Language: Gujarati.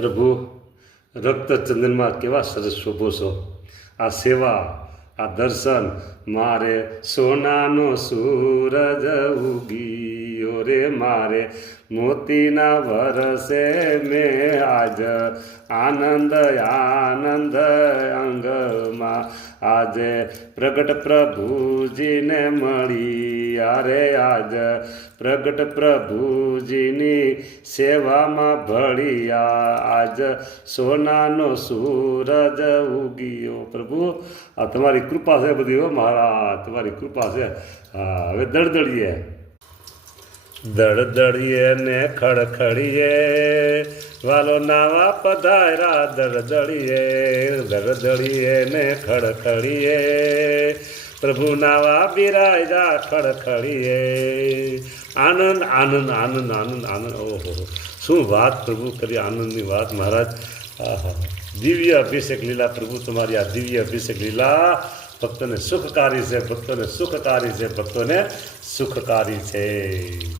પ્રભુ રક્તચંદનમાં કેવા સરસ શોભો છો. આ સેવા, આ દર્શન, મારે સોનાનો સૂરજ ઉગીયો રે, મારે મોતીના વરસે મેં આજ આનંદ આનંદ અંગમાં, આજે પ્રગટ પ્રભુજીને મળી, યારે આજ પ્રગટ પ્રભુજીની સેવામાં ભળિયા, આજ સોનાનો સૂરજ ઉગીયો. પ્રભુ આ તમારી કૃપા છે બધી, હો મહારાજ, તમારી કૃપા છે. હા, હવે દળદળીએ દળદળીએ ને ખડખડીએ, વાલો નાવા પધાર્યા. દળદળીએ ને ખડખડીએ, પ્રભુ નાવા બિરાજા. ખડખડીએ આનંદ આનંદ આનંદ આનંદ આનંદ. ઓહો, શું વાત પ્રભુ કરી, આનંદની વાત મહારાજ. આહા, દિવ્ય અભિષેક લીલા પ્રભુ, તમારી આ દિવ્ય અભિષેક લીલા ભક્તોને સુખકારી છે, ભક્તોને સુખકારી છે, ભક્તોને સુખકારી છે.